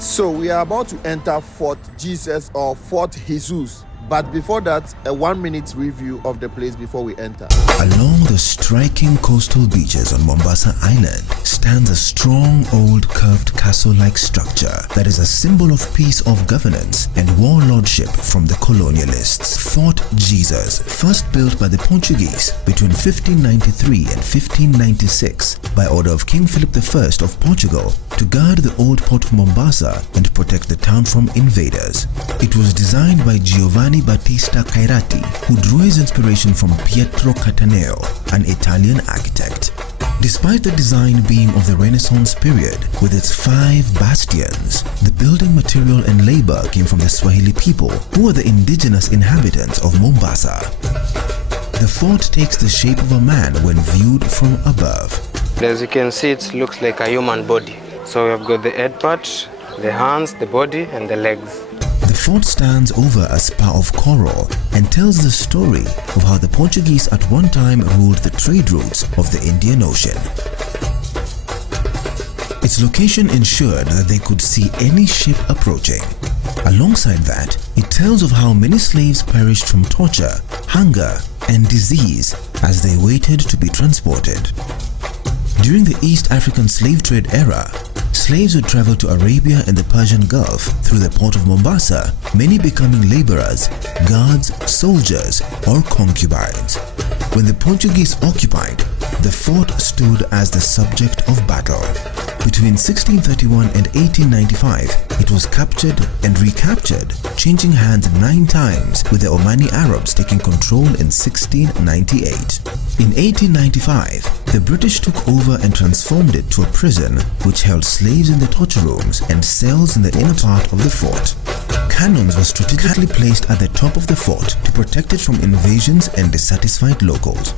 So we are about to enter Fort Jesus or Fort Jesus. But before that, a 1 minute review of the place before we enter. Along the striking coastal beaches on Mombasa Island stands a strong old curved castle-like structure that is a symbol of peace of governance and warlordship from the colonialists. Fort Jesus, first built by the Portuguese between 1593 and 1596 by order of King Filipe I of Portugal to guard the Old Port of Mombasa and protect the town from invaders. It was designed by Giovanni Battista Cairati, who drew his inspiration from Pietro Cataneo, an Italian architect. Despite the design being of the Renaissance period, with its 5 bastions, the building material and labor came from the Swahili people, who were the indigenous inhabitants of Mombasa. The fort takes the shape of a man when viewed from above. As you can see, it looks like a human body. So we have got the head part, the hands, the body, and the legs. The fort stands over a spar of coral and tells the story of how the Portuguese at one time ruled the trade routes of the Indian Ocean. Its location ensured that they could see any ship approaching. Alongside that, it tells of how many slaves perished from torture, hunger, and disease as they waited to be transported. During the East African slave trade era, slaves would travel to Arabia and the Persian Gulf through the port of Mombasa, many becoming laborers, guards, soldiers, or concubines. When the Portuguese occupied, the fort stood as the subject of battle. Between 1631 and 1895, it was captured and recaptured, changing hands 9 times, with the Omani Arabs taking control in 1698. In 1895, the British took over and transformed it to a prison which held slaves in the torture rooms and cells in the inner part of the fort. Cannons were strategically placed at the top of the fort to protect it from invasions and dissatisfied locals.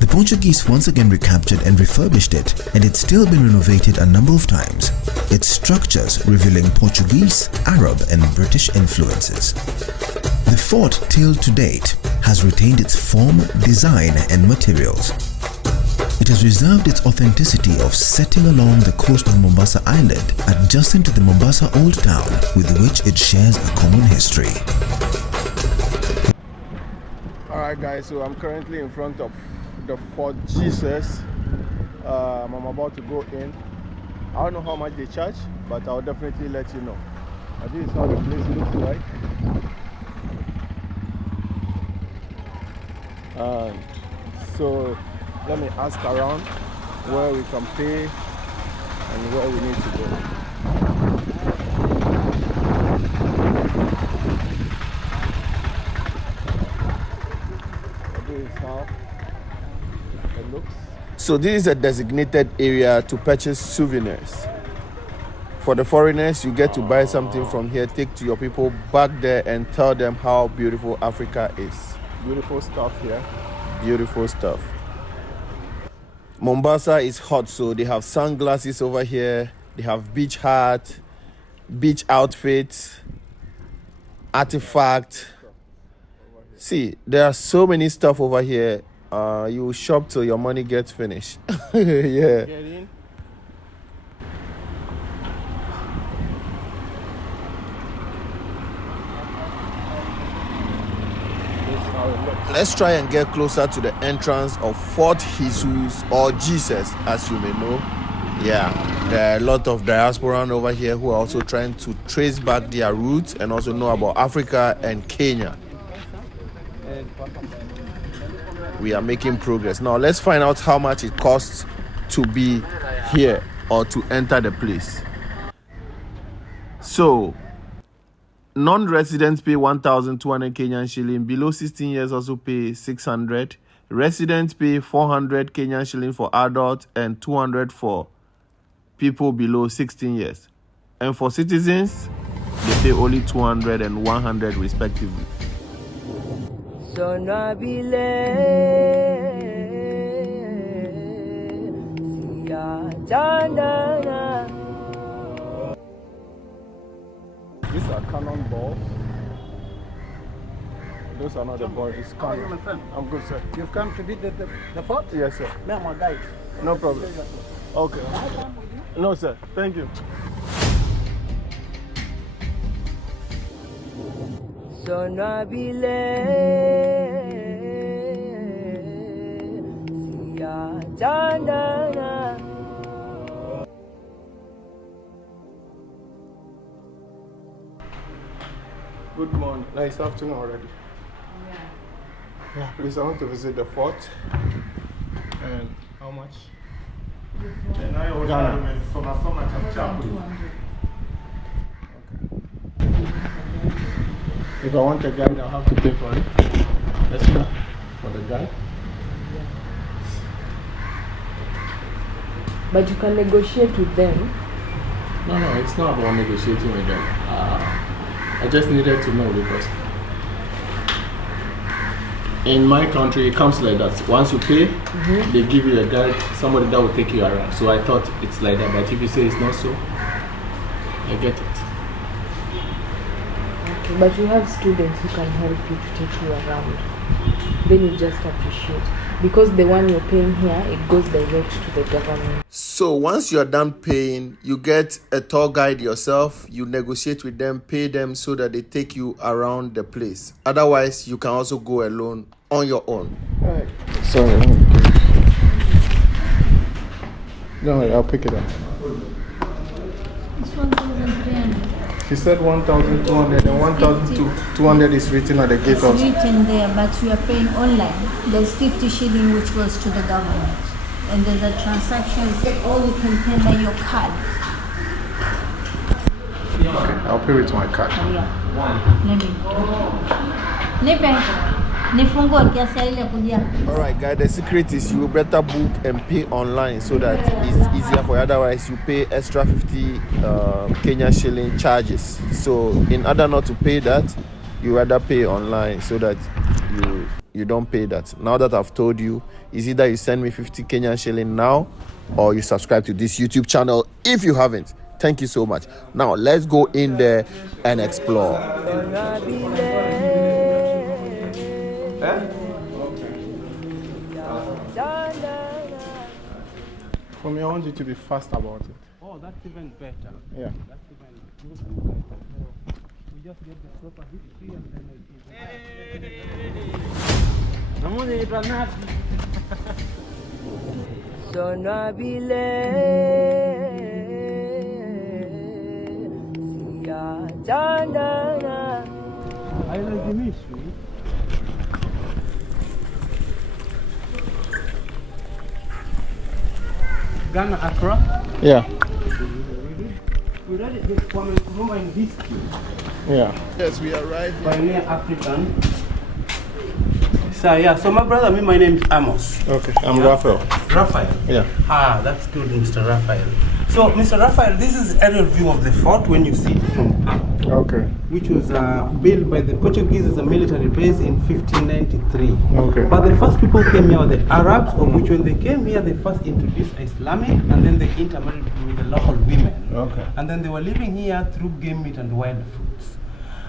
The Portuguese once again recaptured and refurbished it, and it's still been renovated a number of times, its structures revealing Portuguese, Arab, and British influences. The fort, till to date, has retained its form, design, and materials. It has reserved its authenticity of setting along the coast of Mombasa Island, adjacent to the Mombasa Old Town, with which it shares a common history. Alright guys, so I'm currently in front of the Fort Jesus. I'm about to go in. I don't know how much they charge, but I'll definitely let you know. This is how the place looks like. So let me ask around where we can pay and where we need to go. This is how it looks. So this is a designated area to purchase souvenirs. For the foreigners, you get to buy something from here, take to your people back there and tell them how beautiful Africa is. Beautiful stuff here. Beautiful stuff. Mombasa is hot, so they have sunglasses over here. They have beach hat, beach outfits, artifact. See, there are so many stuff over here. You will shop till your money gets finished. Yeah. Let's try and get closer to the entrance of Fort Jesus or Jesus, as you may know. Yeah, there are a lot of diaspora over here who are also trying to trace back their roots and also know about Africa and Kenya. We are making progress. Now let's find out how much it costs to be here or to enter the place. So Non-residents pay 1,200 Kenyan shilling. Below 16 years also pay 600. Residents pay 400 Kenyan shilling for adults and 200 for people below 16 years. And for citizens, they pay only 200 and 100 respectively. These are cannonballs. Those are not the balls. It's cannon. I'm good, sir. You've come to visit the fort? Yes, sir. Me, I'm a guide. No problem. Okay. No, sir. Thank you. Good morning. No, it's afternoon already. Yeah, please, I want to visit the fort. And how much? Ghana. If I want a guide, I'll have to pay for it. Extra for the guide. But you can negotiate with them. No, it's not about negotiating with them. I just needed to know because in my country it comes like that. Once you pay, they give you a guide, somebody that will take you around. So I thought it's like that, but if you say it's not so, I get it. Okay, but you have students who can help you to take you around. Then you just appreciate. Because the one you're paying here, it goes direct to the government. So once you're done paying, you get a tour guide yourself, you negotiate with them, pay them so that they take you around the place. Otherwise, you can also go alone on your own. Right. Sorry. No, I'll pick it up. It's 1,300. She said 1,200 and 1,200 is written at the gate also. It's written there, but we are paying online. There's 50 shilling which goes to the government. And there's a transaction, or you can pay by your card. Okay, I'll pay with my card. Yeah. Alright guys, the secret is you better book and pay online so that it's easier for you. Otherwise you pay extra 50 Kenyan shilling charges. So in order not to pay that, you rather pay online so that you don't pay that. Now that I've told you, is either you send me 50 Kenyan shilling now or you subscribe to this YouTube channel if you haven't. Thank you so much. Now let's go in there and explore. For me, I want you to be fast about it. Oh, that's even better. Yeah. That's even better. We just get the proper history and then I like the mystery. Ghana Accra. Yeah. We read it from Roman history. Yeah. Yes, we arrived. Pioneer African. So my brother, my name is Amos. Okay, I'm Raphael. Raphael? Yeah. Ah, that's good, Mr. Raphael. So, Mr. Raphael, this is aerial view of the fort when you see it from up. Okay. Which was built by the Portuguese as a military base in 1593. Okay. But the first people came here were the Arabs, of which when they came here, they first introduced Islamic, and then they intermarried with the local women. Okay. And then they were living here through game meat and wild fruits.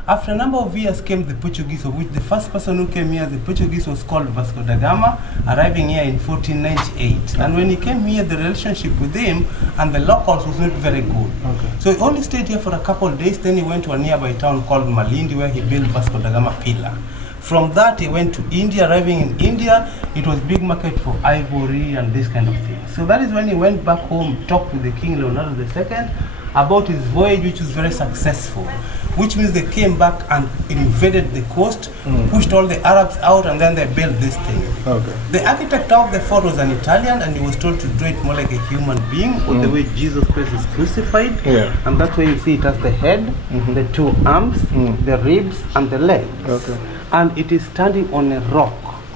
After a number of years came the Portuguese, of which the first person who came here, the Portuguese, was called Vasco da Gama, arriving here in 1498. And when he came here, the relationship with him and the locals was not very good. Okay. So he only stayed here for a couple of days, then he went to a nearby town called Malindi, where he built Vasco da Gama pillar. From that, he went to India. Arriving in India, it was big market for ivory and this kind of thing. So that is when he went back home, talked to the King Leonardo II about his voyage, which was very successful. which means they came back and invaded the coast, pushed all the Arabs out, and then they built this thing. Okay. The architect of the fort was an Italian, and he was told to do it more like a human being, or the way Jesus Christ is crucified. Yeah. And that's why you see it has the head, the two arms, the ribs, and the legs. Okay. And it is standing on a rock,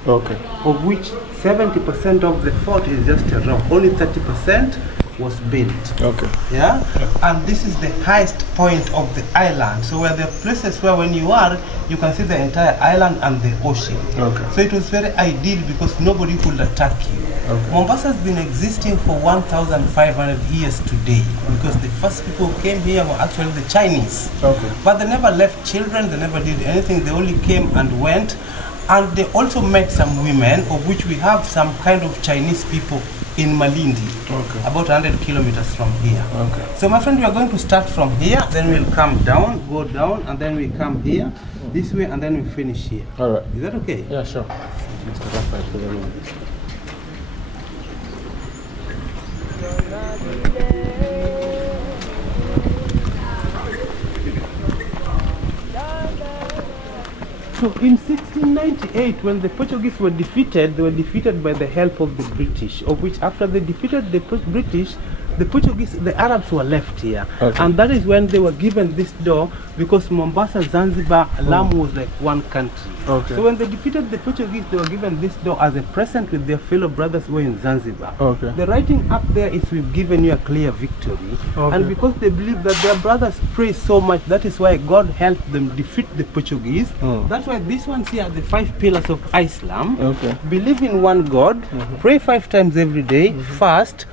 Okay. of which 70% of the fort is just a rock. Only 30% was built. Okay. Yeah? And this is the highest point of the island. So where the places where when you are, you can see the entire island and the ocean. Okay. So it was very ideal because nobody could attack you. Okay. Mombasa has been existing for 1,500 years today because the first people who came here were actually the Chinese. Okay. But they never left children, they never did anything, they only came and went. And they also met some women, of which we have some kind of Chinese people in Malindi, about 100 kilometers from here. Okay. So my friend, we are going to start from here, then we'll come down, go down, and then we come here, this way, and then we finish here. All right. Is that okay? Yeah, sure. Mr. Raphael, for the moment. So in 1698, when the Portuguese were defeated, they were defeated by the help of the British, of which after they defeated the British, the Portuguese, the Arabs were left here. Okay. And that is when they were given this door, because Mombasa, Zanzibar, Lamu was like one country. Okay. So when they defeated the Portuguese, they were given this door as a present with their fellow brothers who were in Zanzibar. Okay. The writing up there is, we've given you a clear victory. Okay. And because they believe that their brothers pray so much, that is why God helped them defeat the Portuguese. That's why these ones here are the 5 pillars of Islam. Okay. Believe in one God, pray 5 times every day, fast,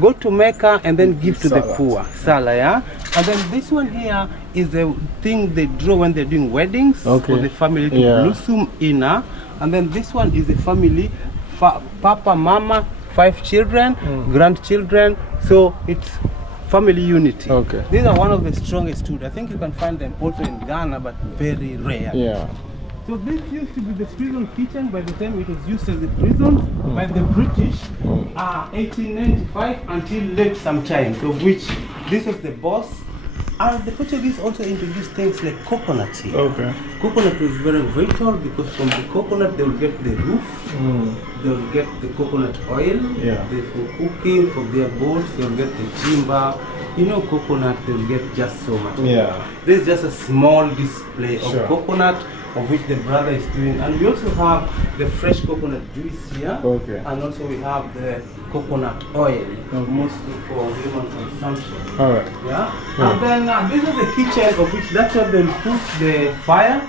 go to Mecca, and then give to the Salah. poor. Salah, yeah? And then this one here is the thing they draw when they're doing weddings for the family to blossom inner. And then this one is the family, Papa, Mama, 5 children, grandchildren. So it's family unity. Okay. These are one of the strongest too. I think you can find them also in Ghana, but very rare. Yeah. So this used to be the prison kitchen. By the time it was used as a prison by the British, 1895 until late sometimes, of which this was the boss. And the Portuguese also introduced things like coconut here. Okay. Coconut was very vital because from the coconut they will get the roof, they will get the coconut oil, for cooking, for their boats, they will get the jimba. You know, coconut, they will get just so much. Yeah. This is just a small display of Sure. coconut, of which the brother is doing. And we also have the fresh coconut juice here. Okay. And also we have the coconut oil, mostly for human consumption. All right. Yeah. And then this is the kitchen, of which that's where they'll put the fire.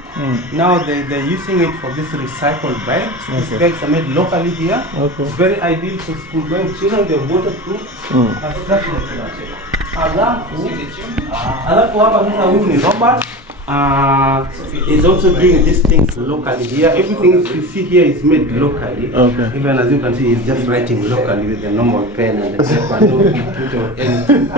Now they're using it for this recycled bags. These bags are made locally here. Okay. Very ideal for school going children. They're waterproof. And stuff like that. Alafu hapa sasa huyu ni Robert. Is also doing these things locally here. Everything you see here is made locally. Okay. Even as you can see, he's just writing locally with a normal pen and the paper, no input or anything.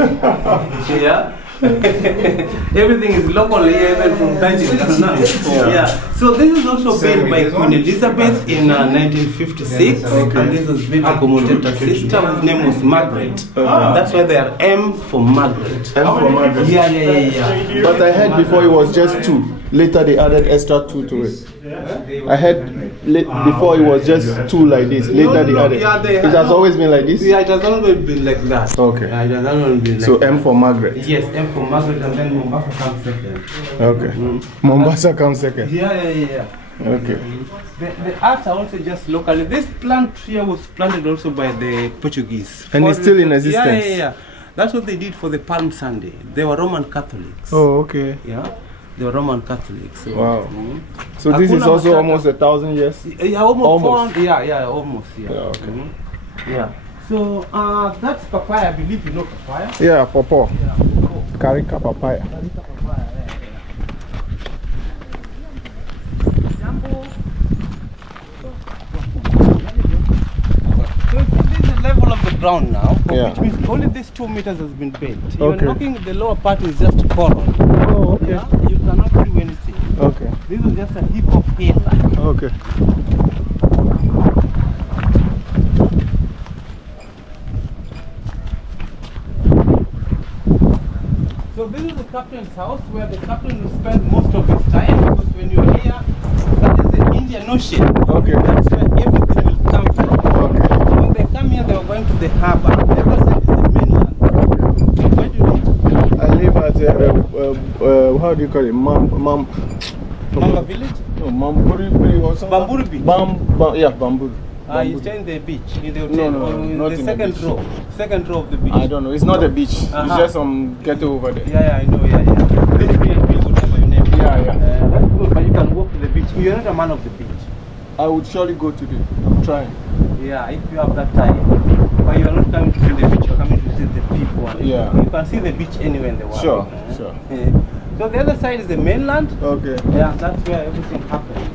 Yeah. Everything is local here, even from Tanzania. Yeah. So this is also built by Queen Elizabeth in 1956, and this was built to accommodate her sister, whose name was Margaret. That's why they are M for Margaret. M for Margaret. Yeah. But I heard before it was just 2. Later they added extra 2 to it. I heard before it was just 2 like this. Later they added. It has always been like this? Yeah, it has always been like that. Okay. Yeah, it has always been like So that. M for Margaret. Yes, M for Margaret, and then Mombasa comes second. Okay. Mombasa comes second. Yeah. Okay. The arts are also just locally. This plant here was planted also by the Portuguese. And it's still in existence? Yeah. That's what they did for the Palm Sunday. They were Roman Catholics. Oh, okay. Yeah. They were Roman Catholics. So, Wow. So this is also almost 1,000 years? Yeah, almost. 400, yeah, almost. Yeah. Okay. Yeah. So that's papaya. I believe you know papaya. Yeah, Popo. Yeah. Cool. Carica papaya. So this is the level of the ground now, Yeah. which means only these 2 meters has been built. You're Okay. knocking the lower part is just coral. Oh, okay. Yeah? You cannot do anything. Okay. This is just a heap of hill. Okay. So this is the captain's house where the captain will spend most of his time, because when you're here, that is the Indian Ocean. Okay. That's where everything will come from. Okay. When they come here, they are going to the harbour. The other side is the mainland. Where do you live? I live at, how do you call it? Mamba village? No, Mamburi or something. Bamburi Beach. Yeah, Bamburi. You stay in the beach, in the hotel, No, or in not the in second the beach. row. Second row of the beach. I don't know. It's not a beach. It's just some ghetto over there. Yeah, I know, yeah. This B&B, whatever you name it. Yeah. That's good, but you can walk to the beach. You're not a man of the beach. I would surely go today. I'm trying. Yeah, if you have that time. But you're not coming to see the beach, you're coming to see the people. Yeah. You can see the beach anywhere in the world. Sure. Yeah. So the other side is the mainland. Okay. Yeah, that's where everything happens.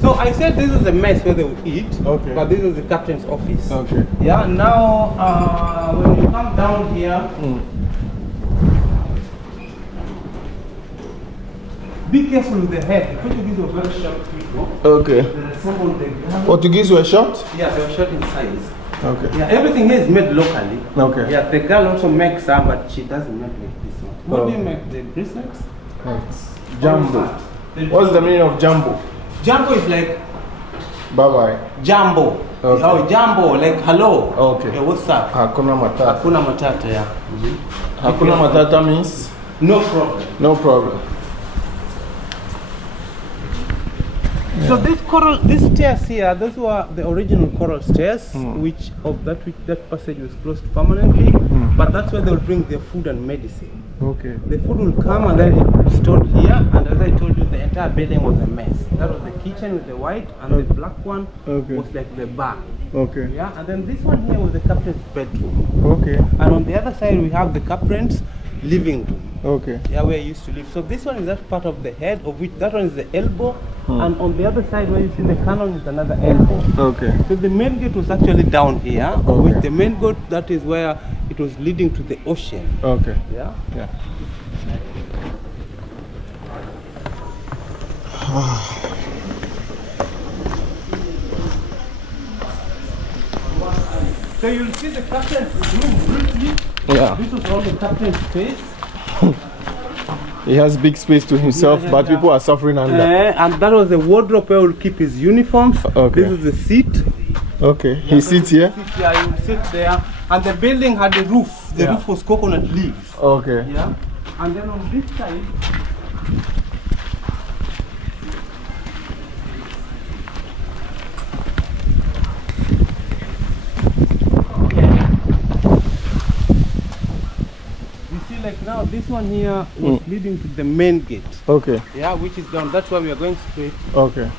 So I said this is a mess where they will eat, Okay. but this is the captain's office. Okay. Yeah, now when you come down here, be careful with the head. The Portuguese were very short people. Okay. They resemble the Portuguese were short? Yeah, they were short in size. Okay. Yeah, everything here is made locally. Okay. Yeah, the girl also makes some, but she doesn't make like this one. What do you Oh. make? The bracelets? It's jumbo. What's the meaning of jumbo? Jumbo is like Bye-bye. jumbo. Okay. Oh, jumbo, like hello. Okay. Yeah, what's up? Hakuna Matata. Hakuna Matata, yeah. Hakuna Matata means? No problem. No problem. So this stairs here, those were the original coral stairs, which that passage was closed permanently. But that's where they will bring their food and medicine. Okay. The food will come and then it's stored here. And as I told you, the entire building was a mess. That was the kitchen with the white, and the black one was like the bar. Okay. Yeah, and then this one here was the captain's bedroom. Okay. And on the other side we have the captain's living room. Okay. Yeah, where he used to live. So this one is that part of the head, of which that one is the elbow, and on the other side where you see the cannon is another elbow. Okay. So the main gate was actually down here, of which the main gate, that is where it was leading to the ocean. Okay. Yeah. Yeah. So you'll see the captain's room briefly. Yeah. This was all the captain's space. He has big space to himself, but people are suffering under. And that was the wardrobe where he would keep his uniforms. Okay. This is the seat. Okay. He sits here? Yeah, he would sit there. And the building had a roof. The roof was coconut leaves. Okay. Yeah. And then on this side, like now this one here was leading to the main gate. Okay. Yeah, which is down. That's why we are going straight. Okay.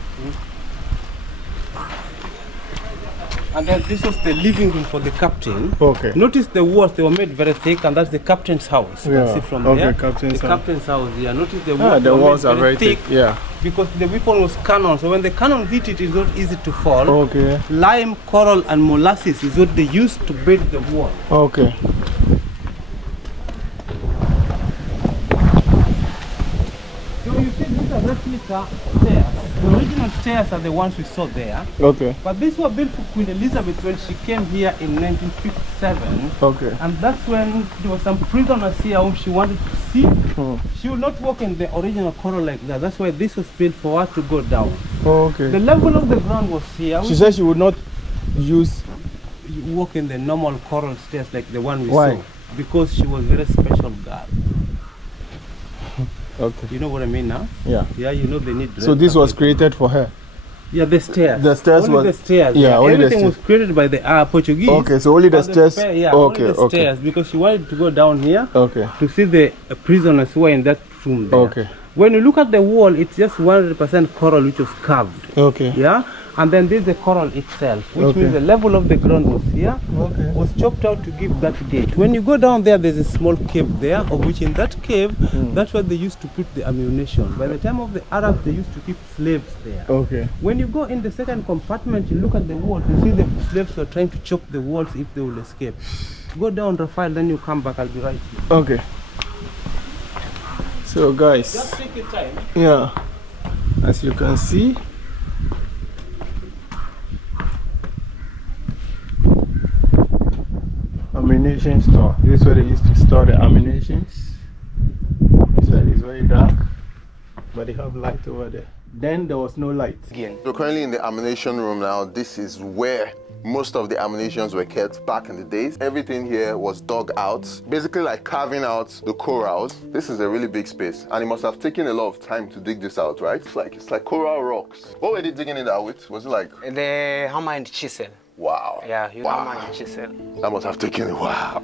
And then this was the living room for the captain. Okay. Notice the walls, they were made very thick, and that's the captain's house. You can see from there. Captain's house. Captain's house, yeah. Notice the walls, The walls are very thick. Yeah. Because the weapon was cannon, so when the cannon hit it, it's not easy to fall. Okay. Lime, coral, and molasses is what they used to build the wall. Okay. So you see, these are replica stairs. The original stairs are the ones we saw there. Okay. But these were built for Queen Elizabeth when she came here in 1957. Okay. And that's when there were some prisoners here whom she wanted to see. She would not walk in the original coral like that. That's why this was built for her to go down. Okay. The level of the ground was here. She said she would not use... walk in the normal coral stairs like the one we Why? saw. Because she was a very special girl. Okay. You know what I mean now? Yeah. Yeah, you know they need... So this was created for her? Yeah, the stairs. The stairs only was... the stairs. Yeah, only everything the was created by the Portuguese. Okay, so only the stairs... Yeah, okay, only the okay. stairs, because she wanted to go down here Okay. to see the prisoners who were in that room there. Okay. When you look at the wall, it's just 100% coral which was carved. Okay. Yeah, and then there's the coral itself, which Okay. means the level of the ground was here, Okay. was chopped out to give that gate. When you go down there, there's a small cave there, of which in that cave, that's where they used to put the ammunition. By the time of the Arabs, they used to keep slaves there. Okay. When you go in the second compartment, you look at the walls, you see the slaves were trying to chop the walls if they will escape. Go down, Rafael, then you come back, I'll be right here. Okay. So guys, Just take your time. yeah, as you can see, ammunition store. This is where they used to store the ammunitions. This side is very dark, but they have light over there. Then there was no light. We're currently in the ammunition room now. This is where most of the ammunitions were kept back in the days. Everything here was dug out, basically like carving out the corals. This is a really big space, and it must have taken a lot of time to dig this out, right? It's like coral rocks. What were they digging it out with? Was it like The hammer and chisel. wow? Yeah, you Wow. hammer and chisel. That must have taken a while.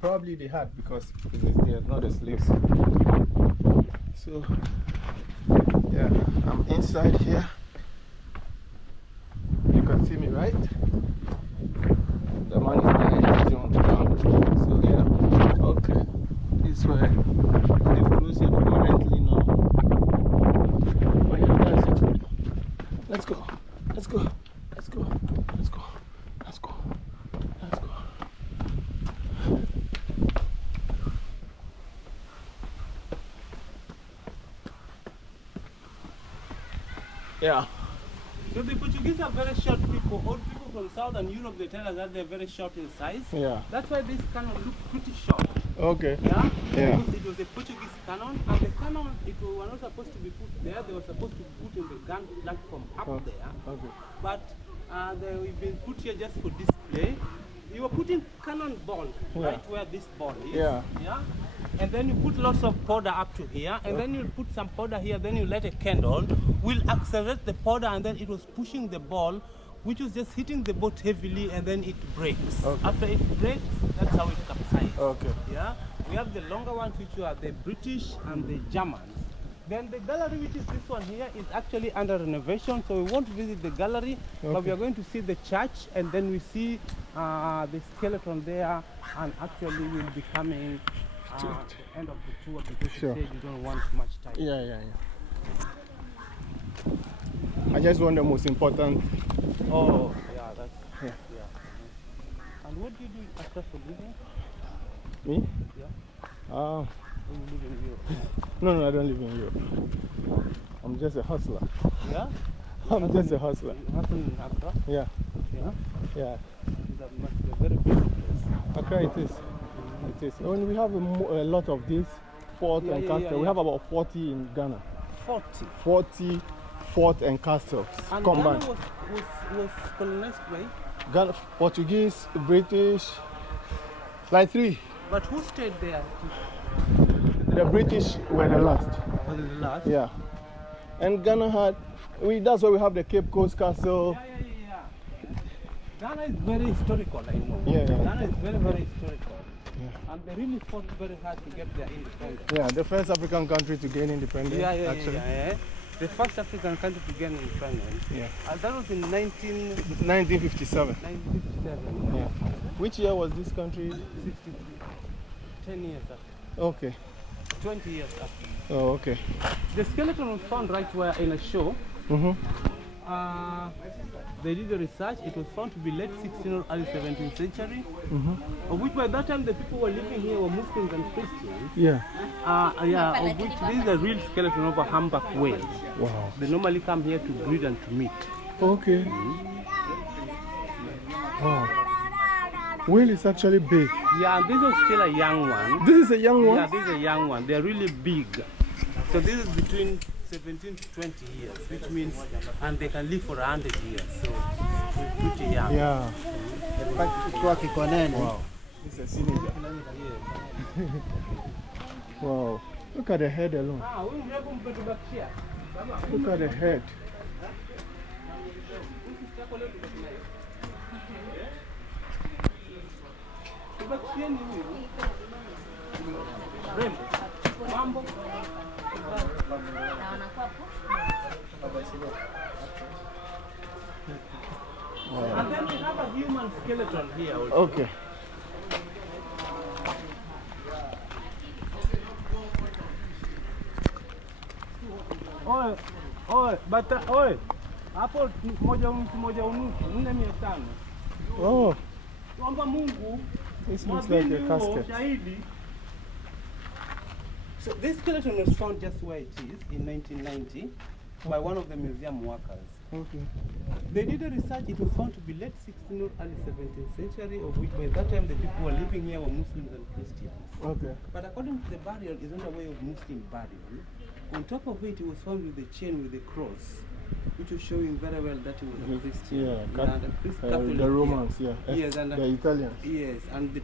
Probably they had because there's not a slaves. So yeah, I'm inside here. You can see me, right? The man is there, he's on the ground. So yeah, okay. This is where they've closed here permanently now. But yeah, that's it. Let's go. Let's go. Let's go. Let's go. Let's go. Let's go. Yeah. So the Portuguese are very short people. Old people from Southern Europe, they tell us that they're very short in size. Yeah. That's why this cannon look pretty short. Okay. Yeah? Yeah. Because it was a Portuguese cannon, and the cannon, it was not supposed to be put there. They were supposed to be put in the gun platform up there. Okay. But they've been put here just for display. You were putting cannon ball right where this ball is. Yeah. Yeah. And then you put lots of powder up to here, and then you put some powder here, then you light a candle, will accelerate the powder, and then it was pushing the ball, which was just hitting the boat heavily, and then it breaks. Okay. After it breaks, that's how it capsizes. Okay. Yeah. We have the longer ones, which are the British and the Germans. Then the gallery, which is this one here, is actually under renovation, so we won't visit the gallery, but we are going to see the church, and then we see the skeleton there, and actually we'll be coming to the end of the tour because you said you don't want much time. Yeah. I just want the most important. Oh, yeah, that's yeah. And what do you do after for living? Me? Yeah. You live in Europe. No, I don't live in Europe. I'm just a hustler. Yeah? I'm just a hustler. You hustle in Accra? Yeah. Yeah? That must be a very busy place. Accra it is. It is. When we have a lot of these fort and castle. We have about 40 in Ghana. 40? 40 fort and castles And combined. Ghana was colonized by? Ghana, Portuguese, British, like 3. But who stayed there? The British were the last. Was it the last? Yeah. And Ghana had, that's why we have the Cape Coast Castle. Yeah. Ghana is very historical, I know. Yeah. Ghana is very, very historical. Yeah. And they really fought very hard to get their independence. Yeah, the first African country to gain independence. Actually. Yeah. The first African country to gain independence. Yeah. And that was in 1957. 1957. Yeah. Which year was this country? 63. 10 years after. Okay. 20 years after. Oh, okay. The skeleton was found right where in a show. They did the research. It was found to be late 16th or early 17th century. Of which by that time the people who were living here were Muslims and Christians. Yeah. Of which this is a real skeleton of a humpback whale. Wow. They normally come here to breed and to meet. Okay. Wow. Whale is actually big. Yeah, and this was still a young one. This is a young one? Yeah, this is a young one. They're really big. So this is between 17 to 20 years, which means, and they can live for 100 years. So it's pretty young. Yeah. Wow. It's a cylinder. Wow. Look at the head alone. Look at the head. And then we have a human skeleton here also. Okay. Oi, hapo moja unusu, 4,500. Oh, Tuomba Mungu. this looks like a casket. So this skeleton was found just where it is in 1990 by one of the museum workers. Okay. They did a research, it was found to be late 16th or early 17th century, of which by that time the people who were living here were Muslims and Christians. Okay. But according to the burial, it's not a way of Muslim burial. On top of it, it was found with the chain with the cross, which was showing very well that he was a Christian. The Romans, Yes, and the Italians. Yes, and the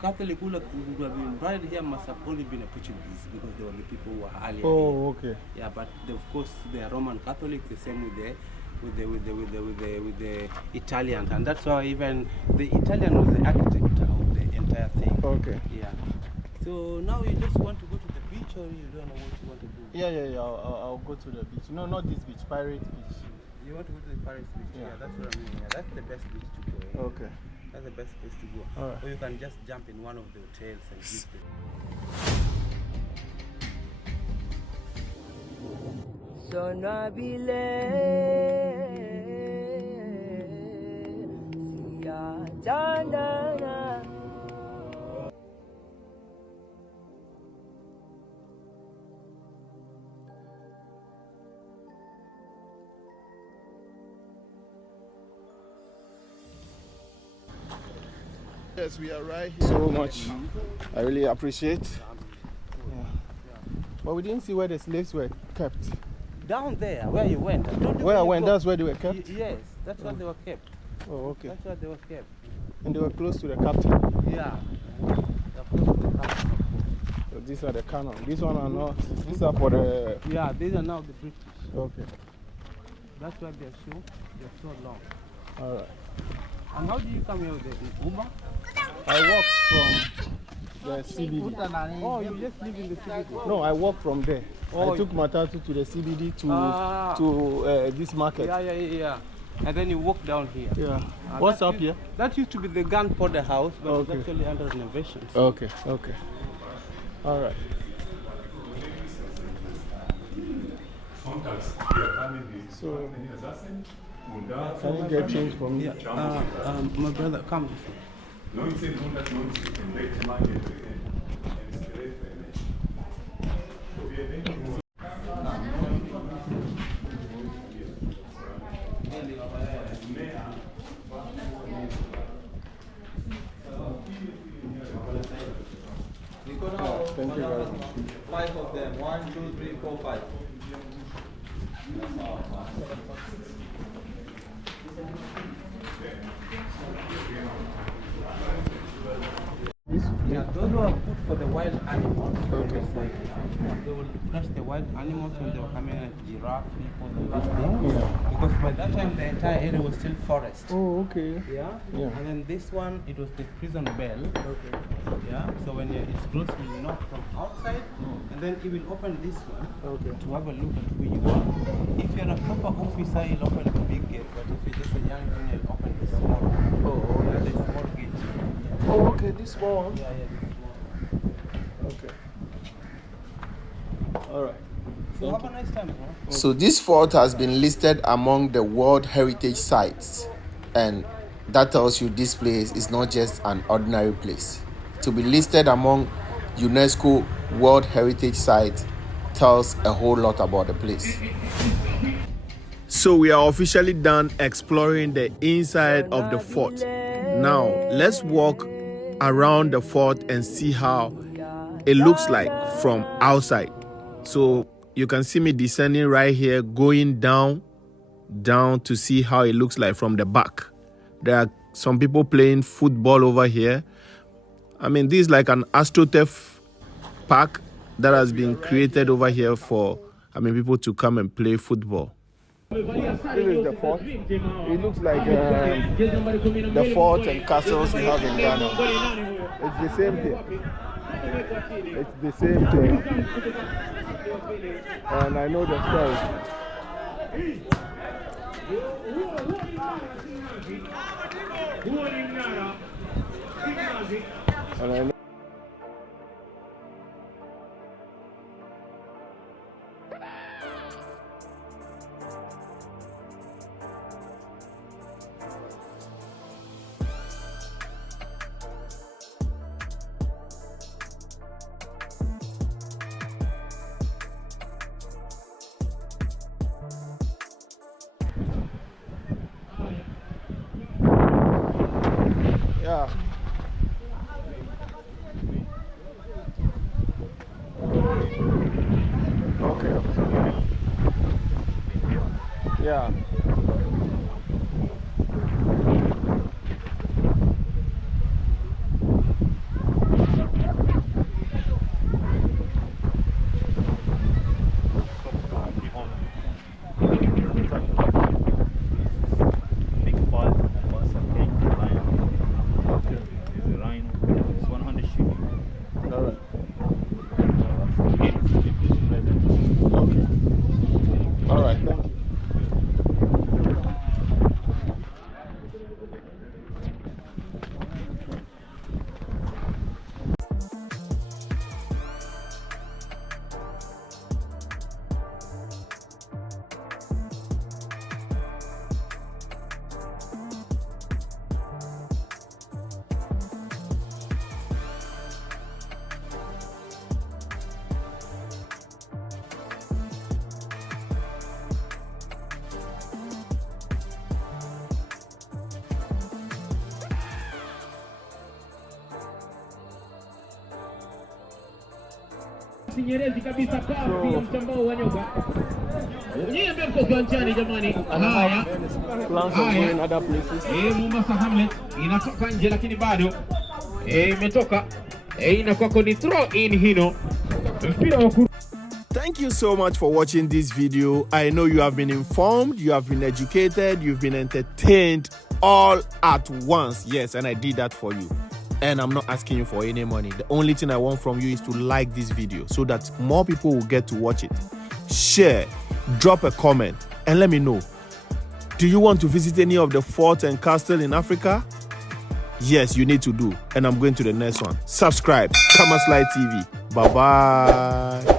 Catholic who have been buried here must have only been a Portuguese, because they were the people who were earlier. Oh, okay. Yeah, but of course they are Roman Catholics, the same with the Italians, and that's why even the Italian was the architect of the entire thing. Okay. Yeah. So now you just want to go to the beach, or you don't know what you want to do? Yeah. I'll go to the beach. No, not this beach. Pirate Beach. You want to go to the Paris beach? Yeah, that's what I mean. Yeah, that's the best beach to go. Okay. That's the best place to go. All right. Or you can just jump in one of the hotels and use them. Yes, we are right here. So much. I really appreciate. Yeah. But we didn't see where the slaves were kept. Down there, where you went. I told you Where I you went, go. that's where they were kept? Yes, that's where they were kept. Oh, okay. That's where they were kept. And they were close to the captain. Yeah. They're close to the captain. So these are the cannon. These one are not. These are for the. Yeah, these are now the British. Okay. That's why they're so long. All right. And how do you come here with the Uber? I walk from the CBD. Oh, you just live in the CBD? No, I walk from there. Oh, I took Matatu to the CBD to this market. Yeah. And then you walk down here. Yeah. What's up here? That used to be the gunpowder house, but Okay. it's actually under renovation. Okay. All right. So, can you get change for me? My brother, come. Thank you very much. 5 of them. 1, 2, 3, 4, 5. Yeah, those were good for the wild animals. Okay. They will catch the wild animals when they were coming at giraffe, people, and these things. Yeah. Because by that time the entire area was still forest. Oh, okay. Yeah. And then this one, it was the prison bell. Okay. Yeah. So when it's closed, you knock from outside, and then it will open this one. Okay. To have a look at who you are. If you're a proper officer, you'll open the big gate. But if you're just a young thing, you'll open the small one. Oh, Yeah, the small gate. Oh, okay. This one. Yeah, this small. Okay. All right. So have a nice time, bro. So this fort has been listed among the World Heritage Sites, and that tells you this place is not just an ordinary place. To be listed among UNESCO World Heritage Site tells a whole lot about the place. So we are officially done exploring the inside of the fort. Now let's walk around the fort and see how it looks like from outside. So you can see me descending right here, going down to see how it looks like from the back. There are some people playing football over here. I mean, this is like an AstroTurf park that has been created over here for, people to come and play football. This is the fort. It looks like the fort and castles we have in Ghana. It's the same thing. It's the same thing. And I know the story. And I know. Yeah. Sinyerezi kabisa kazi ya mtambao wa nyoka. Nyie mko kiwanjani jamani. Haya. Mombasa Hamlet inatoka nje lakini bado imetoka. Inakuwa ni throw in hino. Mpira wa Thank you so much for watching this video. I know you have been informed, you have been educated, you've been entertained all at once. Yes, and I did that for you. And I'm not asking you for any money. The only thing I want from you is to like this video so that more people will get to watch it. Share, drop a comment, and let me know. Do you want to visit any of the forts and castles in Africa? Yes, you need to do. And I'm going to the next one. Subscribe. Kamaslide TV. Bye-bye.